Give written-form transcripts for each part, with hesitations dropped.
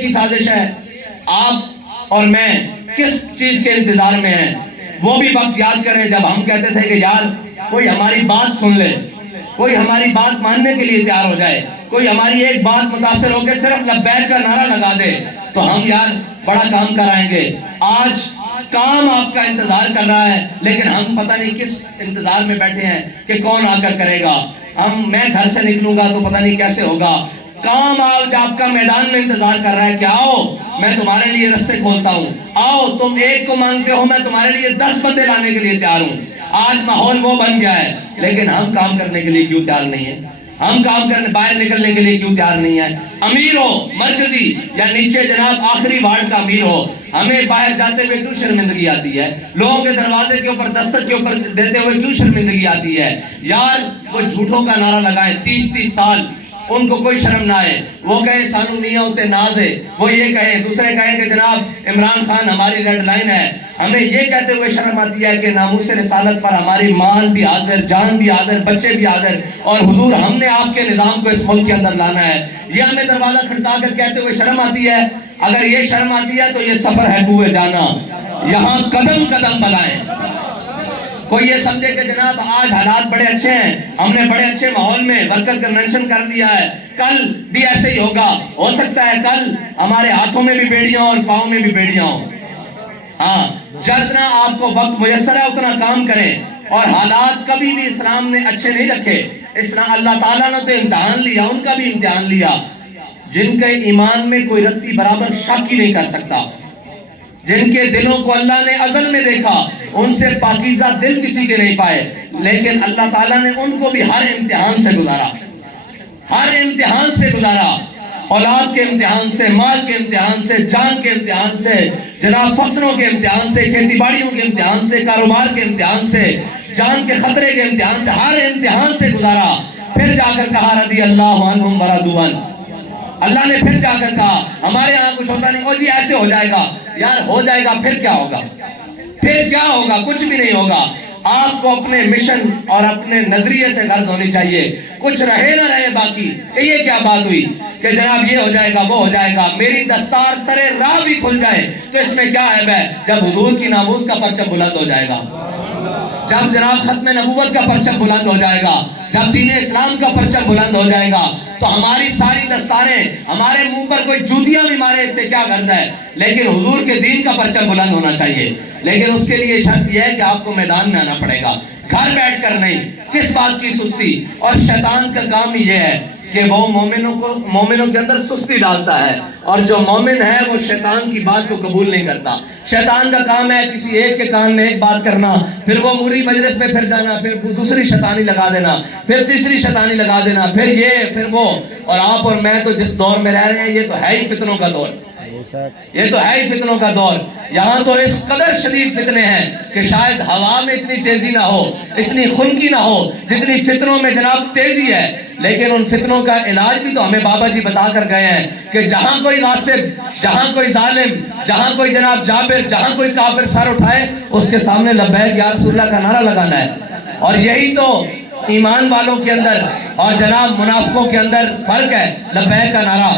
کی سازش ہے. آپ اور میں کس چیز کے انتظار میں ہیں؟ وہ بھی وقت یاد کریں جب ہم کہتے تھے کہ یار کوئی ہماری بات سن لے, کوئی ہماری بات ماننے کے لیے تیار ہو جائے, کوئی ہماری ایک بات متاثر ہو کے صرف لبیک کا نعرہ لگا دے تو ہم یار بڑا کام کرائیں گے. آج کام آپ کا انتظار کر رہا ہے, لیکن ہم پتہ نہیں کس انتظار میں بیٹھے ہیں کہ کون آ کر کرے گا. میں گھر سے نکلوں گا تو پتہ نہیں کیسے ہوگا. کام آج آپ کا میدان میں انتظار کر رہا ہے کہ آؤ میں تمہارے لیے رستے کھولتا ہوں, آؤ تم ایک کو مانگتے ہو میں تمہارے لیے 10 بندے لانے کے لیے تیار ہوں. آج ماحول وہ بن گیا ہے, لیکن ہم کام کرنے کے لیے کیوں تیار نہیں ہیں؟ ہم کام کرنے باہر نکلنے کے لیے کیوں تیار نہیں ہیں؟ امیر ہو مرکزی یا نیچے جناب آخری وارڈ کا امیر ہو, ہمیں باہر جاتے ہوئے کیوں شرمندگی آتی ہے؟ لوگوں کے دروازے کے اوپر دستک کے اوپر دیتے ہوئے کیوں شرمندگی آتی ہے؟ یار وہ جھوٹوں کا نعرہ لگائیں 30 سال, ان کو کوئی شرم نہ آئے. وہ کہیں سانو میاں ہوتے ناز ہے, وہ یہ کہیں, دوسرے کہیں کہ جناب عمران خان ہماری ریڈ لائن ہے. ہمیں یہ کہتے ہوئے شرم آتی ہے کہ ناموس رسالت پر ہماری مال بھی حاضر, جان بھی حاضر, بچے بھی حاضر, اور حضور ہم نے آپ کے نظام کو اس ملک کے اندر لانا ہے. یہ ہمیں دروازہ کھٹکا کر کہتے ہوئے شرم آتی ہے. اگر یہ شرم آتی ہے تو یہ سفر ہے کوئے جانا, یہاں قدم قدم بلائیں. کوئی یہ سمجھے کہ جناب آج حالات بڑے اچھے ہیں, ہم نے بڑے اچھے ماحول میں ورکر کنونشن کر لیا ہے, کل بھی ایسے ہی ہوگا. ہو سکتا ہے کل ہمارے ہاتھوں میں بھی بیڑیاں اور پاؤں میں بھی بیڑیاں ہوں. ہاں, جتنا آپ کو وقت میسر ہے اتنا کام کریں. اور حالات کبھی بھی اسلام نے اچھے نہیں رکھے. اسلام اللہ تعالیٰ نے تو امتحان لیا, ان کا بھی امتحان لیا. جن کے ایمان میں کوئی رتی برابر شک ہی نہیں کر سکتا, جن کے دلوں کو اللہ نے ازل میں دیکھا, ان سے پاکیزہ دل کسی کے نہیں پائے, لیکن اللہ تعالیٰ نے ان کو بھی ہر امتحان سے گزارا, ہر امتحان سے گزارا. اولاد کے امتحان سے, مال کے امتحان سے, جان کے امتحان سے, جناب فصلوں کے امتحان سے, کھیتی باڑیوں کے امتحان سے, کاروبار کے امتحان سے, جان کے خطرے کے امتحان سے, ہر امتحان سے گزارا. پھر جا کر کہا رضی اللہ عنہم ورضوا عنہ. اللہ نے پھر جا کر کہا ہمارے ہاں کچھ ہوتا نہیں, او جی ایسے ہو جائے گا. یار ہو جائے گا پھر کیا ہوگا؟ پھر کیا ہوگا؟ کچھ بھی نہیں ہوگا. آپ کو اپنے مشن اور اپنے نظریے سے غرض ہونی چاہیے, کچھ رہے نہ رہے باقی. یہ کیا بات ہوئی کہ جناب یہ ہو جائے گا وہ ہو جائے گا, میری دستار سرے راہ بھی کھل جائے تو اس میں کیا عیب ہے؟ جب حضور کی ناموس کا پرچم بلند ہو جائے گا, جب جناب ختم نبوت کا پرچم بلند ہو جائے گا, جب دین اسلام کا پرچم بلند ہو جائے گا, تو ہماری ساری دستاریں, ہمارے منہ پر کوئی جوتیاں بھی مارے اس سے کیا غرض ہے؟ لیکن حضور کے دین کا پرچم بلند ہونا چاہیے. لیکن اس کے لیے شرط یہ ہے کہ آپ کو میدان میں آنا پڑے گا, گھر بیٹھ کر نہیں. کس بات کی سستی؟ اور شیطان کا کام ہی یہ ہے کہ وہ مومنوں کے اندر سستی ڈالتا ہے, اور جو مومن ہے وہ شیطان کی بات کو قبول نہیں کرتا. شیطان کا کام ہے کسی ایک کے کان میں ایک بات کرنا, پھر وہ موری مجلس میں پھر جانا, پھر دوسری شیطانی لگا دینا, پھر تیسری شیطانی لگا دینا, پھر یہ پھر وہ. اور آپ اور میں تو جس دور میں رہ رہے ہیں یہ تو ہے ہی فتنوں کا دور, یہ تو ہے ہی فتنوں کا دور. یہاں تو اس قدر شدید فتنے ہیں کہ شاید ہوا میں اتنی تیزی نہ ہو, اتنی خنکی نہ ہو جتنی فتنوں میں جناب تیزی ہے. لیکن ان فتنوں کا علاج بھی تو ہمیں بابا جی بتا کر گئے ہیں کہ جہاں کوئی غاصب, جہاں کوئی ظالم, جہاں کوئی جناب جابر, جہاں کوئی کافر سر اٹھائے اس کے سامنے لبیک یا رسول اللہ کا نعرہ لگانا ہے. اور یہی تو ایمان والوں کے اندر اور جناب منافقوں کے اندر فرق ہے. لبیک کا نعرہ,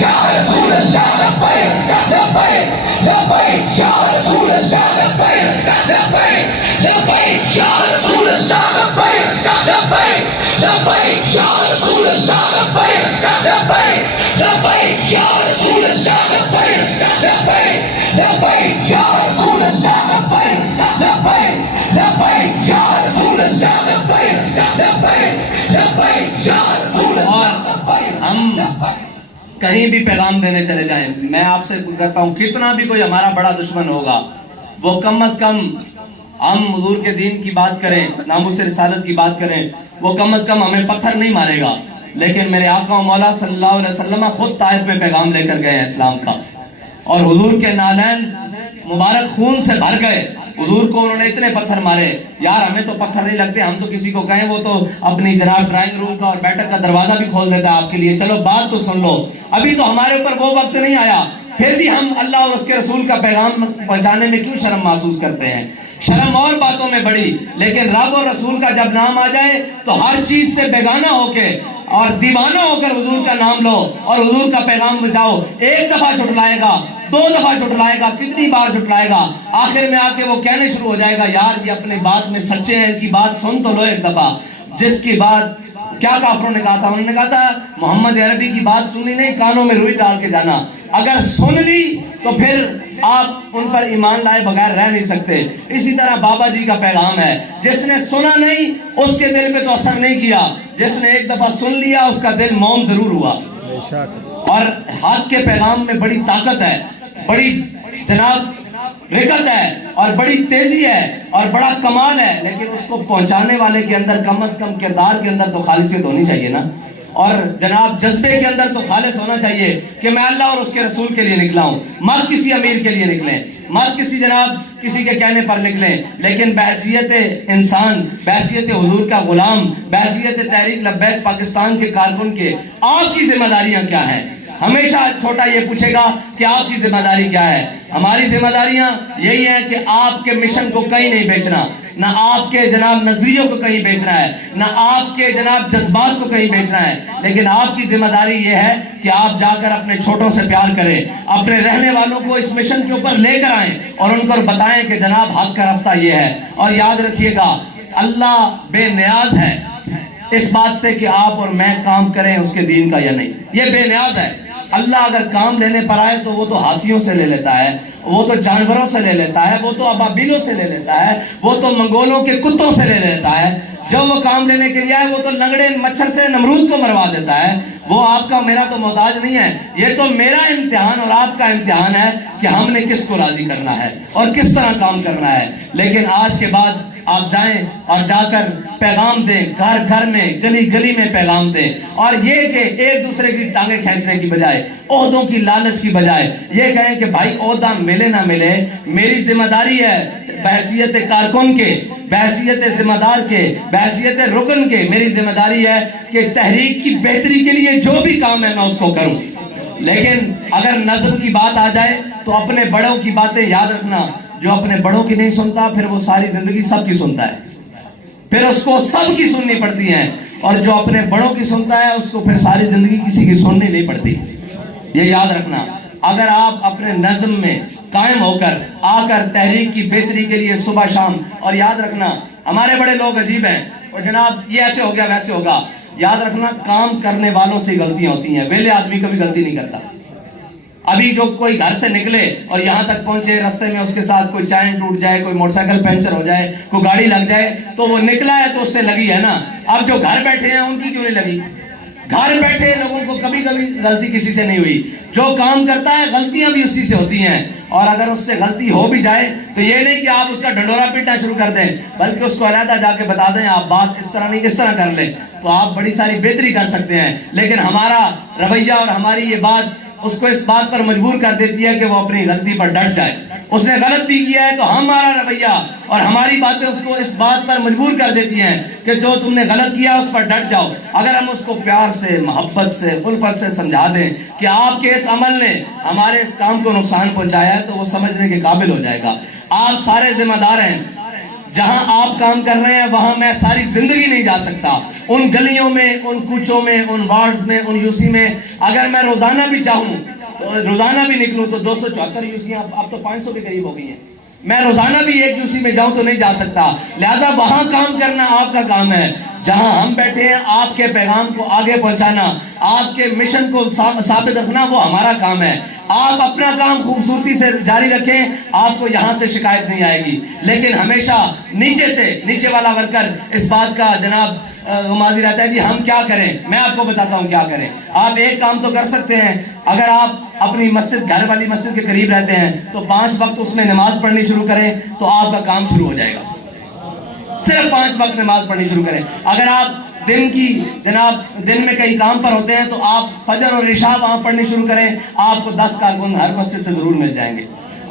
یا رسول اللہ لبیک لبیک لبیک یا رسول اللہ لبیک لبیک لبیک یا رسول اللہ لبیک لبیک لبیک یا رسول اللہ لبیک لبیک لبیک یا رسول اللہ لبیک لبیک لبیک یا رسول اللہ لبیک لبیک لبیک یا رسول اللہ لبیک لبیک لبیک یا رسول اللہ. ہم کہیں بھی پیغام دینے چلے جائیں, میں آپ سے کہتا ہوں کتنا بھی کوئی ہمارا بڑا دشمن ہوگا, وہ کم از کم ہم حضور کے دین کی بات کریں, ناموس رسالت کی بات کریں, وہ کم از کم ہمیں پتھر نہیں مارے گا. لیکن میرے آقا و مولا صلی اللہ علیہ وسلم خود طائف میں پیغام لے کر گئے ہیں اسلام کا, اور حضور کے نالین مبارک خون سے بھر گئے. حضور کو انہوں نے اتنے پتھر مارے. یار ہمیں تو پتھر نہیں لگتے, ہم تو کسی کو کہیں وہ تو اپنی جناب ڈرائنگ روم کا اور بیٹھک کا دروازہ بھی کھول دیتا ہے آپ کے لیے, چلو بات تو سن لو. ابھی تو ہمارے اوپر وہ وقت نہیں آیا, پھر بھی ہم اللہ اور اس کے رسول کا پیغام پہنچانے میں کیوں شرم محسوس کرتے ہیں؟ شرم اور باتوں میں بڑی, لیکن رب اور رسول کا جب نام آ جائے تو ہر چیز سے بیگانہ ہو کے اور دیوانہ ہو کر حضور کا نام لو اور حضور کا پیغام بچاؤ، ایک دفعہ جھٹلائے گا، 2 دفعہ جھٹلائے گا، کتنی بار جھٹلائے گا، آخر میں آ کے وہ کہنے شروع ہو جائے گا یار یہ اپنے بات میں سچے ہیں، ان کی بات سن تو لو ایک دفعہ۔ جس کی بات کیا کافروں نے کہا تھا؟ انہوں نے کہا تھا محمد عربی کی بات سننی نہیں، کانوں میں روئی ڈال کے جانا، اگر سن لی تو پھر آپ ان پر ایمان لائے بغیر رہ نہیں سکتے۔ اسی طرح بابا جی کا پیغام ہے، جس نے سنا نہیں اس کے دل پہ تو اثر نہیں کیا، جس نے ایک دفعہ سن لیا اس کا دل موم ضرور ہوا۔ اور حق کے پیغام میں بڑی طاقت ہے، بڑی جناب رکت ہے اور بڑی تیزی ہے اور بڑا کمال ہے، لیکن اس کو پہنچانے والے کے اندر کم از کم کردار کے اندر تو خالصیت ہونی چاہیے نا، اور جناب جذبے کے اندر تو خالص ہونا چاہیے کہ میں اللہ اور اس کے رسول کے لیے نکلا ہوں، مت کسی امیر کے لیے نکلیں، مت کسی جناب کسی کے کہنے پر نکلیں، لیکن بحیثیت انسان، بحیثیت حضور کا غلام، بحیثیت تحریک لبیک پاکستان کے کارکن کے آپ کی ذمہ داریاں کیا ہیں؟ ہمیشہ چھوٹا یہ پوچھے گا کہ آپ کی ذمہ داری کیا ہے؟ ہماری ذمہ داریاں یہی ہیں کہ آپ کے مشن کو کہیں نہیں بیچنا، نہ آپ کے جناب نظریوں کو کہیں بیچنا ہے، نہ آپ کے جناب جذبات کو کہیں بیچنا ہے، لیکن آپ کی ذمہ داری یہ ہے کہ آپ جا کر اپنے چھوٹوں سے پیار کریں، اپنے رہنے والوں کو اس مشن کے اوپر لے کر آئیں اور ان کو بتائیں کہ جناب حق کا راستہ یہ ہے۔ اور یاد رکھیے گا اللہ بے نیاز ہے اس بات سے کہ آپ اور میں کام کریں اس کے دین کا یا نہیں، یہ بے نیاز ہے۔ اللہ اگر کام لینے پر آئے تو وہ تو ہاتھیوں سے لے لیتا ہے، وہ تو جانوروں سے لے لیتا ہے، وہ تو ابابیلوں سے لے لیتا ہے، وہ تو منگولوں کے کتوں سے لے لیتا ہے۔ جب وہ کام لینے کے لیے آئے وہ تو لنگڑے مچھر سے نمرود کو مروا دیتا ہے۔ وہ آپ کا میرا تو محتاج نہیں ہے، یہ تو میرا امتحان اور آپ کا امتحان ہے کہ ہم نے کس کو راضی کرنا ہے اور کس طرح کام کرنا ہے۔ لیکن آج کے بعد آپ جائیں اور جا کر پیغام دیں، گھر گھر میں، گلی گلی میں پیغام دیں، اور یہ کہ ایک دوسرے کی ٹانگیں کھینچنے کی بجائے، عہدوں کی لالچ کی بجائے یہ کہیں کہ بھائی عہدہ ملے نہ ملے، میری ذمہ داری ہے بحیثیت کارکن کے، بحیثیت ذمہ دار کے، بحیثیت رکن کے، میری ذمہ داری ہے کہ تحریک کی بہتری کے لیے جو بھی کام ہے میں اس کو کروں۔ لیکن اگر نظم کی بات آ جائے تو اپنے بڑوں کی باتیں یاد رکھنا، جو اپنے بڑوں کی نہیں سنتا پھر وہ ساری زندگی سب کی سنتا ہے، پھر اس کو سب کی سننی پڑتی ہیں، اور جو اپنے بڑوں کی سنتا ہے اس کو پھر ساری زندگی کسی کی سننی نہیں پڑتی۔ یہ یاد رکھنا، اگر آپ اپنے نظم میں قائم ہو کر آ کر تحریک کی بہتری کے لیے صبح شام، اور یاد رکھنا ہمارے بڑے لوگ عجیب ہیں اور جناب یہ ایسے ہو گیا ویسے ہوگا، یاد رکھنا کام کرنے والوں سے غلطیاں ہوتی ہیں، ویلے آدمی کبھی غلطی نہیں کرتا۔ ابھی جو کوئی گھر سے نکلے اور یہاں تک پہنچے، رستے میں اس کے ساتھ کوئی چین ٹوٹ جائے، کوئی موٹر سائیکل پنچر ہو جائے، کوئی گاڑی لگ جائے تو وہ نکلا ہے تو اس سے لگی ہے نا۔ اب جو گھر بیٹھے ہیں ان کی کیوں نہیں لگی؟ گھر بیٹھے لوگوں کو کبھی کبھی غلطی کسی سے نہیں ہوئی، جو کام کرتا ہے غلطیاں بھی اسی سے ہوتی ہیں، اور اگر اس سے غلطی ہو بھی جائے تو یہ نہیں کہ آپ اس کا ڈنڈورا پیٹنا شروع کر دیں، بلکہ اس کو علیحدہ جا کے بتا دیں آپ بات اس طرح نہیں اس طرح کر لیں، تو آپ بڑی ساری بہتری کر سکتے ہیں۔ لیکن ہمارا رویہ اور ہماری یہ بات اس کو اس بات پر مجبور کر دیتی ہے کہ وہ اپنی غلطی پر ڈٹ جائے۔ اس نے غلط بھی کیا ہے تو ہمارا رویہ اور ہماری باتیں اس کو اس بات پر مجبور کر دیتی ہیں کہ جو تم نے غلط کیا اس پر ڈٹ جاؤ۔ اگر ہم اس کو پیار سے، محبت سے، الفت سے سمجھا دیں کہ آپ کے اس عمل نے ہمارے اس کام کو نقصان پہنچایا ہے، تو وہ سمجھنے کے قابل ہو جائے گا۔ آپ سارے ذمہ دار ہیں، جہاں آپ کام کر رہے ہیں وہاں میں ساری زندگی نہیں جا سکتا، ان گلیوں میں، ان کوچوں میں، ان وارڈز میں، ان یوسی میں اگر میں روزانہ بھی چاہوں روزانہ بھی نکلوں تو 274 یوسیاں اب تو 500 کے قریب ہو گئی ہیں، میں روزانہ بھی ایک یوسی میں جاؤں تو نہیں جا سکتا، لہذا وہاں کام کرنا آپ کا کام ہے۔ جہاں ہم بیٹھے ہیں آپ کے پیغام کو آگے پہنچانا، آپ کے مشن کو ثابت رکھنا وہ ہمارا کام ہے۔ آپ اپنا کام خوبصورتی سے جاری رکھیں، آپ کو یہاں سے شکایت نہیں آئے گی، لیکن ہمیشہ نیچے سے، نیچے والا ورکر اس بات کا جناب ماضی رہتا ہے جی ہم کیا کریں۔ میں آپ کو بتاتا ہوں کیا کریں۔ آپ ایک کام تو کر سکتے ہیں، اگر آپ اپنی مسجد، گھر والی مسجد کے قریب رہتے ہیں تو 5 وقت اس میں نماز پڑھنی شروع کریں تو آپ کا کام شروع ہو جائے گا۔ صرف 5 وقت نماز پڑھنی شروع کریں۔ اگر آپ دن میں کئی کام پر ہوتے ہیں تو آپ فجر اور عشاء وہاں پڑھنی شروع کریں، آپ کو 10 کارکن ہر مسجد سے ضرور مل جائیں گے،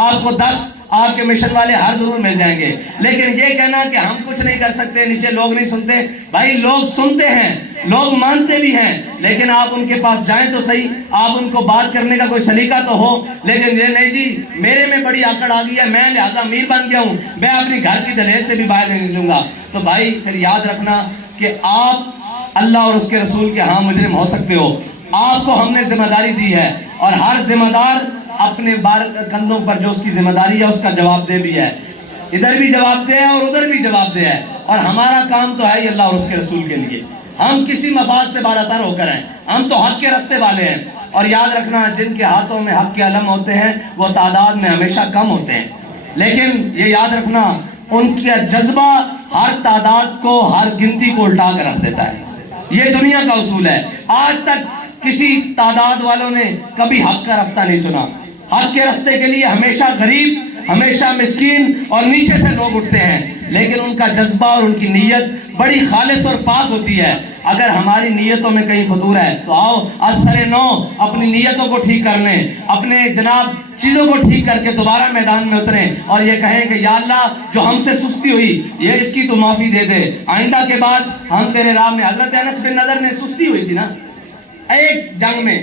آپ کو 10 آپ کے مشن والے ہر ضرور مل جائیں گے۔ لیکن یہ کہنا کہ ہم کچھ نہیں کر سکتے، نیچے لوگ نہیں سنتے، بھائی لوگ سنتے ہیں، لوگ مانتے بھی ہیں، لیکن آپ ان کے پاس جائیں تو صحیح، آپ ان کو بات کرنے کا کوئی سلیقہ تو ہو۔ لیکن یہ نہیں جی میرے میں بڑی آکڑ آ گئی ہے، میں لہذا امیر بن گیا ہوں، میں اپنی گھر کی دہلیز سے بھی باہر نہیں نکلوں گا، تو بھائی پھر یاد رکھنا کہ آپ اللہ اور اس کے رسول کے ہاں مجرم ہو سکتے ہو. آپ کو ہم نے ذمہ داری دی ہے اور ہر ذمہ دار اپنے کندھوں پر جو اس کی ذمہ داری ہے اس کا جواب دہ بھی ہے. ادھر بھی جواب دہ ہے اور ادھر بھی جواب دہ ہے. اور ہمارا کام تو ہے ہی اللہ اور اس کے رسول کے لیے. ہم کسی مفاد سے بالاتر ہو کر ہیں, ہم تو حق کے رستے والے ہیں. اور یاد رکھنا, جن کے ہاتھوں میں حق کے علم ہوتے ہیں وہ تعداد میں ہمیشہ کم ہوتے ہیں, لیکن یہ یاد رکھنا ان کا جذبہ ہر تعداد کو, ہر گنتی کو الٹا کر رکھ دیتا ہے. یہ دنیا کا اصول ہے. آج تک کسی تعداد والوں نے کبھی حق کا راستہ نہیں چنا. حق کے راستے کے لیے ہمیشہ غریب, ہمیشہ مسکین اور نیچے سے لوگ اٹھتے ہیں, لیکن ان کا جذبہ اور ان کی نیت بڑی خالص اور پاک ہوتی ہے. اگر ہماری نیتوں میں کہیں فطور ہے تو آؤ از سر نو اپنی نیتوں کو ٹھیک کر لیں, اپنے جناب چیزوں کو ٹھیک کر کے دوبارہ میدان میں اتریں اور یہ کہیں کہ یا اللہ جو ہم سے سستی ہوئی یہ اس کی تو معافی دے دے, آئندہ کے بعد ہم تیرے راہ میں. حضرت انس بن نضر نے سستی ہوئی تھی نا ایک جنگ میں,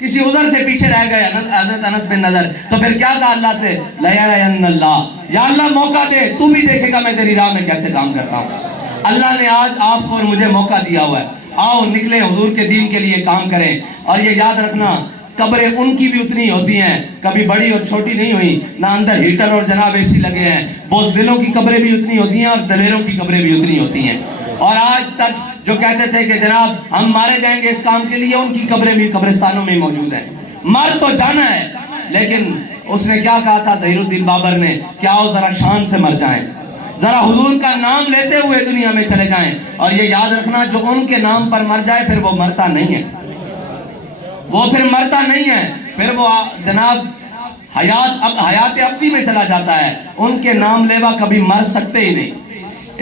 کسی عذر سے پیچھے رہ گئے حضرت انس بن نضر, تو پھر کیا کہا اللہ سے, لَيَرَيَنَّ اللَّهُ, یا اللہ موقع دے, تو بھی دیکھے گا میں تیری راہ میں کیسے کام کرتا ہوں. اللہ نے آج آپ کو اور مجھے موقع دیا ہوا ہے, آؤ نکلیں حضور کے دین کے لیے کام کریں. اور یہ یاد رکھنا قبریں ان کی بھی اتنی ہوتی ہیں, کبھی بڑی اور چھوٹی نہیں ہوئی, نہ اندر ہیٹر اور جناب اے سی لگے ہیں. بزدلوں کی قبریں بھی اتنی ہوتی ہیں اور دلیروں کی قبریں بھی اتنی ہوتی ہیں. اور آج تک جو کہتے تھے کہ جناب ہم مارے جائیں گے اس کام کے لیے, ان کی قبریں بھی قبرستانوں میں موجود ہیں. مر تو جانا ہے, لیکن اس نے کیا کہا تھا ظہیر الدین بابر نے, کیا ہو ذرا شان سے مر جائیں, ذرا حضور کا نام لیتے ہوئے دنیا میں چلے جائیں. اور یہ یاد رکھنا جو ان کے نام پر مر جائے پھر وہ مرتا نہیں ہے, وہ پھر مرتا نہیں ہے, پھر وہ جناب حیات ابدی میں چلا جاتا ہے. ان کے نام لیوا کبھی مر سکتے ہی نہیں,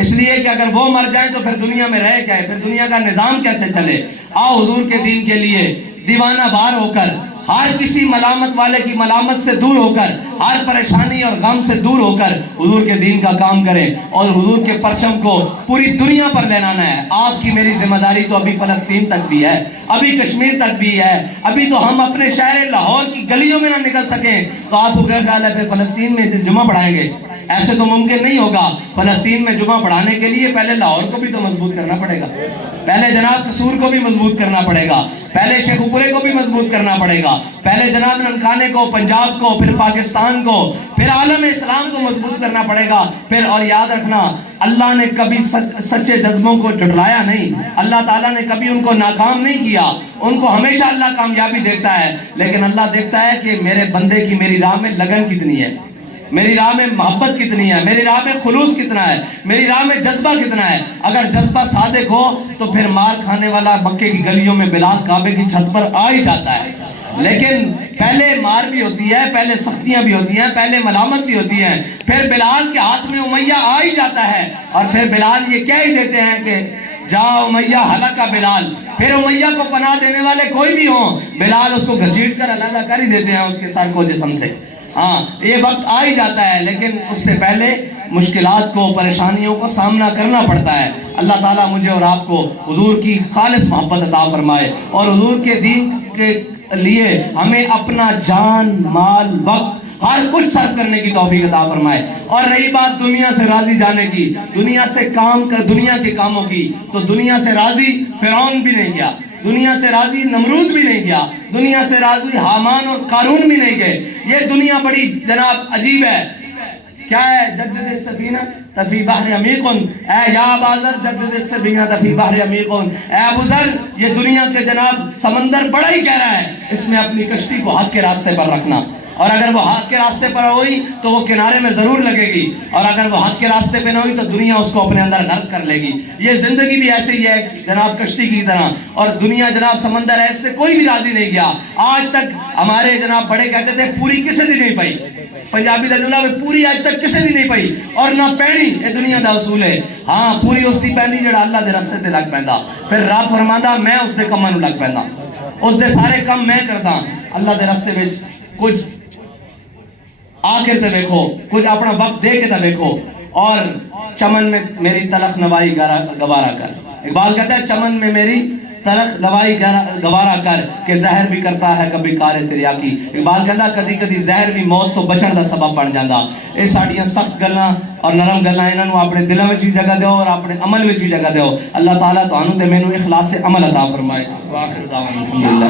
اس لیے کہ اگر وہ مر جائیں تو پھر دنیا میں رہے کیا ہے, پھر دنیا کا نظام کیسے چلے. آؤ حضور کے دین کے لیے دیوانہ بار ہو کر, ہر کسی ملامت والے کی ملامت سے دور ہو کر, ہر پریشانی اور غم سے دور ہو کر حضور کے دین کا کام کریں اور حضور کے پرچم کو پوری دنیا پر لہرانا ہے. آپ کی میری ذمہ داری تو ابھی فلسطین تک بھی ہے, ابھی کشمیر تک بھی ہے. ابھی تو ہم اپنے شہر لاہور کی گلیوں میں نہ نکل سکیں تو آپ کو کیا خیال ہے پھر فلسطین میں جمعہ پڑھائیں گے؟ ایسے تو ممکن نہیں ہوگا. فلسطین میں جمعہ پڑھانے کے لیے پہلے لاہور کو بھی تو مضبوط کرنا پڑے گا, پہلے جناب قصور کو بھی مضبوط کرنا پڑے گا, پہلے شیخ پورے کو بھی مضبوط کرنا پڑے گا, پہلے جناب ننکانے کو, پنجاب کو, پھر پاکستان کو, پھر عالم اسلام کو مضبوط کرنا پڑے گا. پھر اور یاد رکھنا اللہ نے کبھی سچے جذبوں کو جھٹلایا نہیں, اللہ تعالیٰ نے کبھی ان کو ناکام نہیں کیا, ان کو ہمیشہ اللہ کامیابی دیتا ہے. لیکن اللہ دیکھتا ہے کہ میرے بندے کی میری راہ میں لگن کتنی ہے, میری راہ میں محبت کتنی ہے, میری راہ میں خلوص کتنا ہے, میری راہ میں جذبہ کتنا ہے. اگر جذبہ صادق ہو تو پھر مار کھانے والا مکے کی گلیوں میں بلال کعبے کی چھت پر آ ہی جاتا ہے. لیکن پہلے مار بھی ہوتی ہے, پہلے سختیاں بھی ہوتی ہیں, پہلے ملامت بھی ہوتی ہیں, پھر بلال کے ہاتھ میں امیہ آ ہی جاتا ہے اور پھر بلال یہ کہہ ہی دیتے ہیں کہ جا امیہ ہلاکا بلال. پھر امیہ کو پناہ دینے والے کوئی بھی ہوں, بلال اس کو گھسیٹ کر علیحدہ کر ہی دیتے ہیں اس کے سر کو جسم سے. ہاں یہ وقت آ ہی جاتا ہے, لیکن اس سے پہلے مشکلات کو, پریشانیوں کو سامنا کرنا پڑتا ہے. اللہ تعالیٰ مجھے اور آپ کو حضور کی خالص محبت عطا فرمائے اور حضور کے دین کے لیے ہمیں اپنا جان, مال, وقت ہر کچھ صرف کرنے کی توفیق عطا فرمائے. اور رہی بات دنیا سے راضی جانے کی, دنیا سے کام کر, دنیا کے کاموں کی, تو دنیا سے راضی فرعون بھی نہیں گیا, دنیا سے راضی نمرود بھی نہیں گیا, دنیا سے راضی حامان اور قارون بھی نہیں گئے. یہ دنیا بڑی جناب عجیب ہے. کیا ہے, جدد السفینہ تفی بحر عمیقن, اے یا ابا ذر جدد السفینہ تفی بحر عمیقن, اے ابو ذر یہ دنیا کے جناب سمندر بڑا ہی گہرا ہے, اس میں اپنی کشتی کو حق کے راستے پر رکھنا. اور اگر وہ حق کے راستے پر ہوئی تو وہ کنارے میں ضرور لگے گی, اور اگر وہ حق کے راستے پہ نہ ہوئی تو دنیا اس کو اپنے اندر غرق کر لے گی. یہ زندگی بھی ایسے ہی ہے جناب کشتی کی طرح, اور دنیا جناب سمندر ہے, اس سے کوئی بھی راضی نہیں گیا. آج تک ہمارے جناب بڑے کہتے تھے پوری کسی دی نہیں پئی, پنجابی دلولہ میں پوری آج تک کسی دی نہیں پئی اور نہ پہنی. یہ دنیا دا اصول ہے. ہاں پوری اس دی پہنی جڑا اللہ دے راستے تے لگ پیندا, پھر رات فرماندا میں اس دے کماں نوں لگ پیندا, اس دے سارے کم میں کردا. اللہ دے راستے وچ کچھ آ کے تے دیکھو, کچھ اپنا وقت دے کے تے دیکھو, اور چمن میں میری تلخ نوائی گوارا کر. اقبال کہتا ہے چمن میں میری تلخ لوائی گوارا کر کہ زہر بھی کرتا ہے کبھی کار تریاکی. اقبال کہندا کدی کدی زہر بھی موت تو بچن دا سبب بن جاندا. اے ساڈیاں سخت گلاں اور نرم گلاں انہاں نوں اپنے دلاں وچ بھی جگہ دیو اور اپنے عمل وچ بھی جگہ دیو. اللہ تعالیٰ تانوں تے مینوں اخلاص عمل عطا فرمائے. واخر دعوانا الحمدللہ.